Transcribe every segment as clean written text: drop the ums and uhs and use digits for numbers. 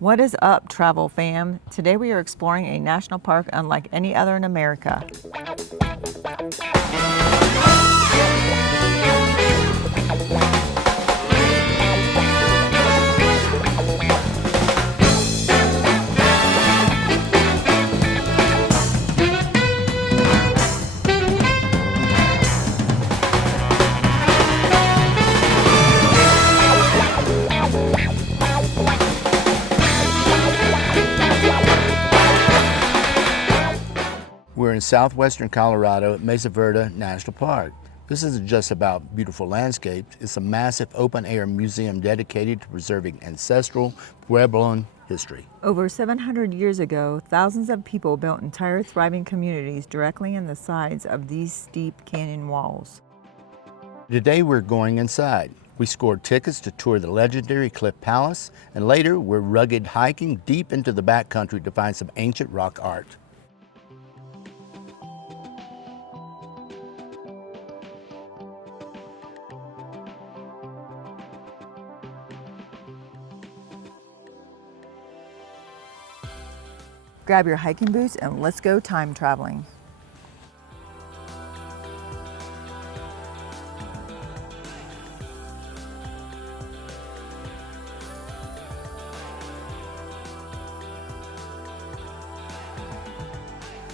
What is up, travel fam? Today we are exploring a national park unlike any other in America. We're in southwestern Colorado at Mesa Verde National Park. This isn't just about beautiful landscapes, it's a massive open-air museum dedicated to preserving ancestral Puebloan history. Over 700 years ago, thousands of people built entire thriving communities directly in the sides of these steep canyon walls. Today we're going inside. We scored tickets to tour the legendary Cliff Palace, and later we're rugged hiking deep into the backcountry to find some ancient rock art. Grab your hiking boots and let's go time traveling.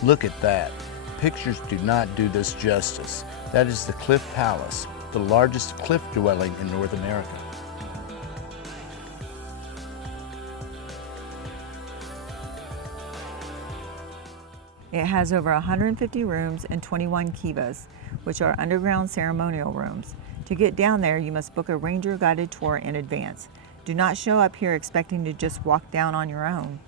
Look at that. Pictures do not do this justice. That is the Cliff Palace, the largest cliff dwelling in North America. It has over 150 rooms and 21 kivas, which are underground ceremonial rooms. To get down there, you must book a ranger-guided tour in advance. Do not show up here expecting to just walk down on your own.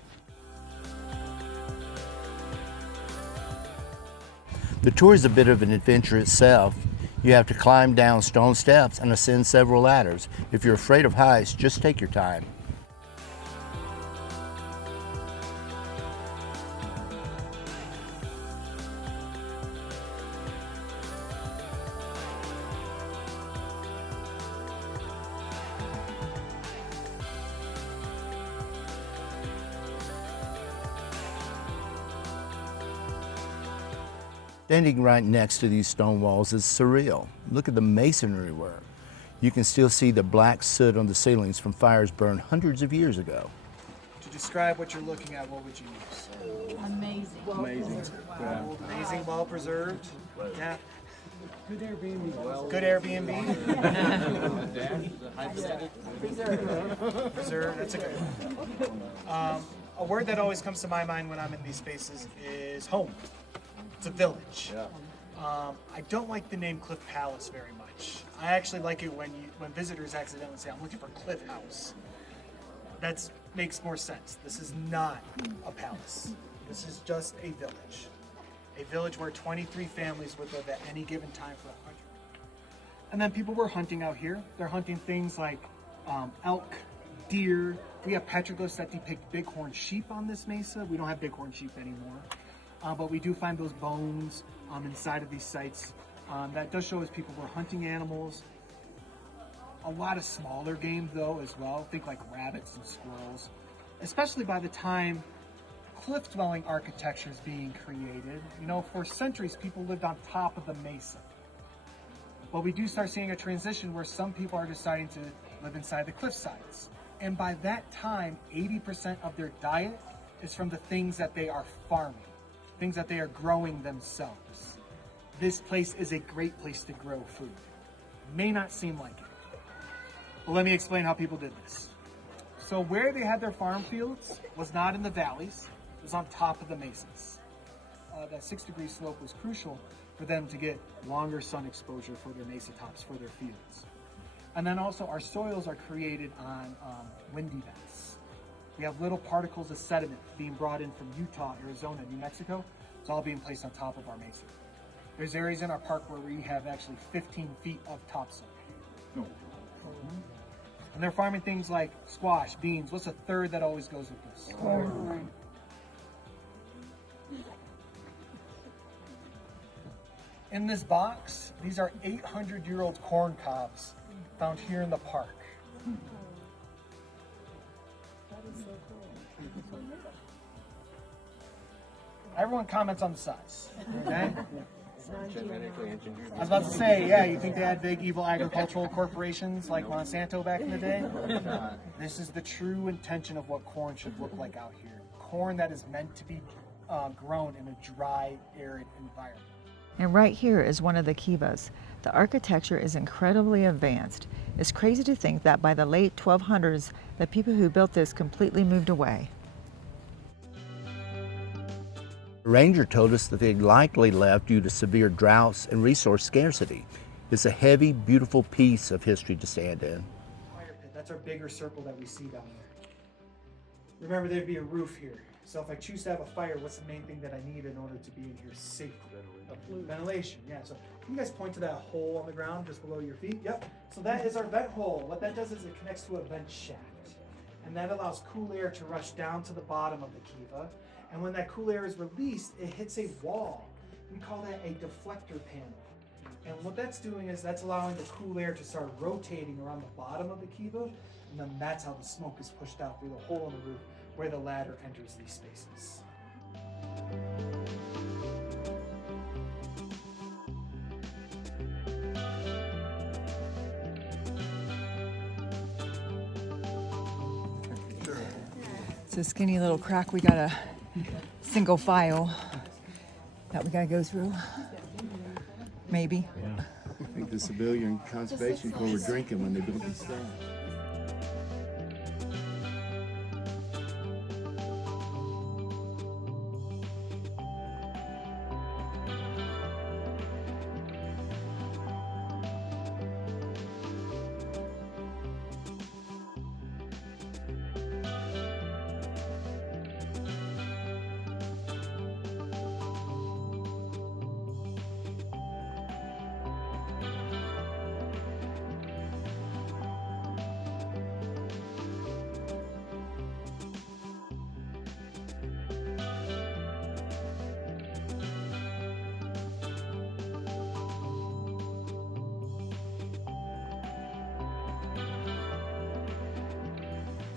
The tour is a bit of an adventure itself. You have to climb down stone steps and ascend several ladders. If you're afraid of heights, just take your time. Standing right next to these stone walls is surreal. Look at the masonry work. You can still see the black soot on the ceilings from fires burned hundreds of years ago. To describe what you're looking at, what would you use? Amazing. Amazing. Yeah. Amazing, well preserved. Yeah. Good Airbnb. Good Airbnb. Preserved. That's a good one. A word that always comes to my mind when I'm in these spaces is home. It's a village. Yeah. I don't like the name Cliff Palace very much. I actually like it when visitors accidentally say, "I'm looking for Cliff House." That makes more sense. This is not a palace. This is just a village. A village where 23 families would live at any given time for 100. And then people were hunting out here. They're hunting things like elk, deer. We have petroglyphs that depict bighorn sheep on this mesa. We don't have bighorn sheep anymore. But we do find those bones inside of these sites. That does show us people were hunting animals. A lot of smaller game though as well. Think like rabbits and squirrels. Especially by the time cliff dwelling architecture is being created. You know, for centuries people lived on top of the mesa. But we do start seeing a transition where some people are deciding to live inside the cliff sides. And by that time, 80% of their diet is from the things that they are farming. Things that they are growing themselves. This place is a great place to grow food. May not seem like it, but let me explain how people did this. So where they had their farm fields was not in the valleys, it was on top of the mesas. That 6-degree slope was crucial for them to get longer sun exposure for their mesa tops, for their fields. And then also our soils are created on windy vents. We have little particles of sediment being brought in from Utah, Arizona, New Mexico. It's all being placed on top of our mesa. There's areas in our park where we have actually 15 feet of topsoil. Oh. Mm-hmm. And they're farming things like squash, beans. What's a third that always goes with this? Corn. In this box, these are 800-year-old corn cobs found here in the park. Everyone comments on the size. Okay? I was about to say, yeah, you think they had big evil agricultural corporations like Monsanto back in the day? This is the true intention of what corn should look like out here. Corn that is meant to be grown in a dry, arid environment. And right here is one of the kivas. The architecture is incredibly advanced. It's crazy to think that by the late 1200s, the people who built this completely moved away. The ranger told us that they'd likely left due to severe droughts and resource scarcity. It's a heavy, beautiful piece of history to stand in. Fire pit, that's our bigger circle that we see down there. Remember, there'd be a roof here. So if I choose to have a fire, what's the main thing that I need in order to be in here safely? Ventilation, yeah. So can you guys point to that hole on the ground just below your feet? Yep. So that is our vent hole. What that does is it connects to a vent shaft. And that allows cool air to rush down to the bottom of the kiva. And when that cool air is released, it hits a wall. We call that a deflector panel. And what that's doing is that's allowing the cool air to start rotating around the bottom of the kiva. And then that's how the smoke is pushed out through the hole in the roof where the ladder enters these spaces. It's a skinny little crack. We got a single file that we gotta go through. Maybe. Yeah. I think the Civilian Conservation Corps were drinking when they built this thing.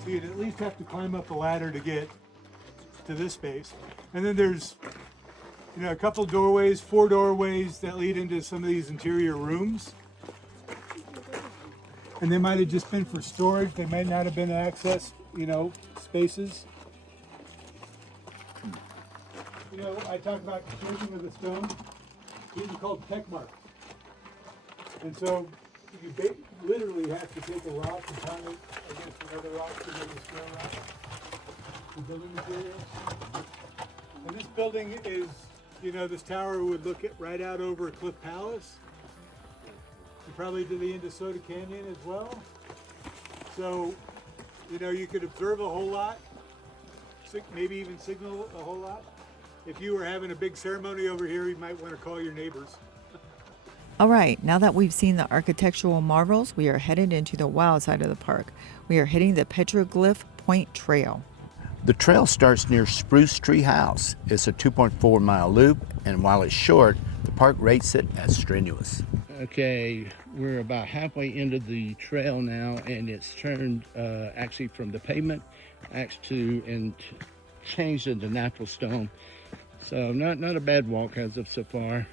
So you'd at least have to climb up a ladder to get to this space. And then there's, a couple doorways, 4 doorways that lead into some of these interior rooms. And they might have just been for storage. They might not have been access, spaces. I talked about shaping of the stone. These are called peck marks. And so you literally have to take a rock and pound it against another rock to make a square rock. The building materials. And this building is, this tower would look right out over Cliff Palace. And probably to the end of Soda Canyon as well. So, you could observe a whole lot, maybe even signal a whole lot. If you were having a big ceremony over here, you might want to call your neighbors. All right, now that we've seen the architectural marvels, we are headed into the wild side of the park. We are hitting the Petroglyph Point Trail. The trail starts near Spruce Tree House. It's a 2.4-mile loop, and while it's short, the park rates it as strenuous. Okay, we're about halfway into the trail now, and it's turned actually from the pavement and changed into natural stone. So not a bad walk as of so far.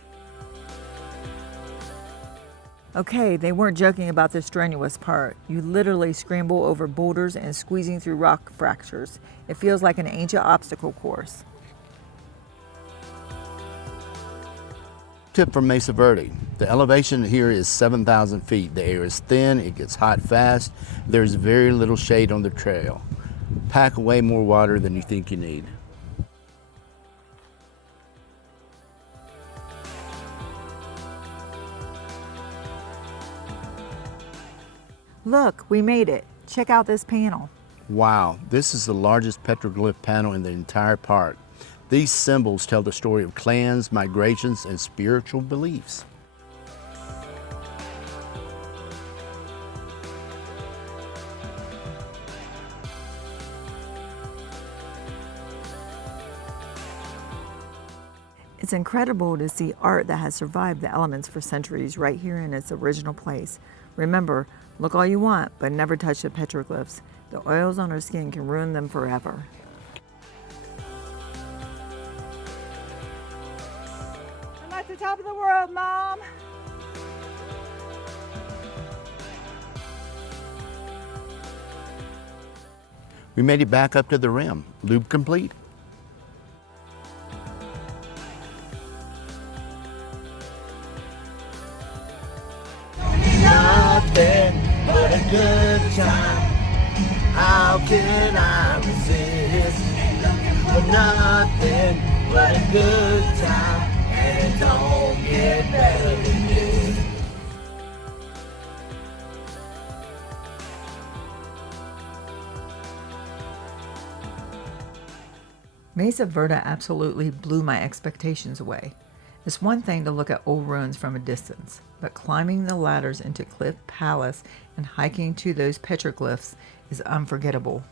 Okay, they weren't joking about the strenuous part. You literally scramble over boulders and squeezing through rock fractures. It feels like an ancient obstacle course. Tip from Mesa Verde. The elevation here is 7,000 feet. The air is thin, it gets hot fast. There's very little shade on the trail. Pack away more water than you think you need. Look, we made it. Check out this panel. Wow, this is the largest petroglyph panel in the entire park. These symbols tell the story of clans, migrations, and spiritual beliefs. It's incredible to see art that has survived the elements for centuries right here in its original place. Remember, look all you want, but never touch the petroglyphs. The oils on our skin can ruin them forever. I'm at the top of the world, Mom! We made it back up to the rim. Loop complete. Nothing but a good time. How can I resist? But nothing but a good time, and it don't get better than this. Mesa Verde absolutely blew my expectations away. It's one thing to look at old ruins from a distance, but climbing the ladders into Cliff Palace and hiking to those petroglyphs is unforgettable.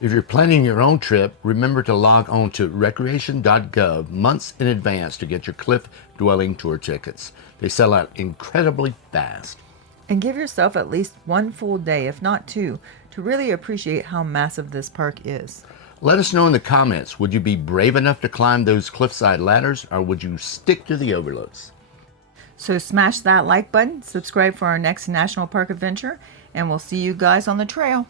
If you're planning your own trip, remember to log on to recreation.gov months in advance to get your cliff dwelling tour tickets. They sell out incredibly fast. And give yourself at least one full day, if not two, to really appreciate how massive this park is. Let us know in the comments, would you be brave enough to climb those cliffside ladders, or would you stick to the overlooks? So smash that like button, subscribe for our next National Park adventure, and we'll see you guys on the trail.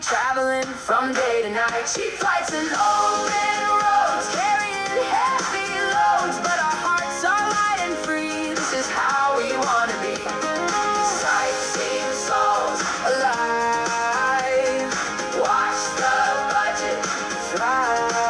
Traveling from day to night, cheap flights and open roads, carrying heavy loads, but our hearts are light and free. This is how we want to be. Sightseeing souls alive. Watch the budget thrive.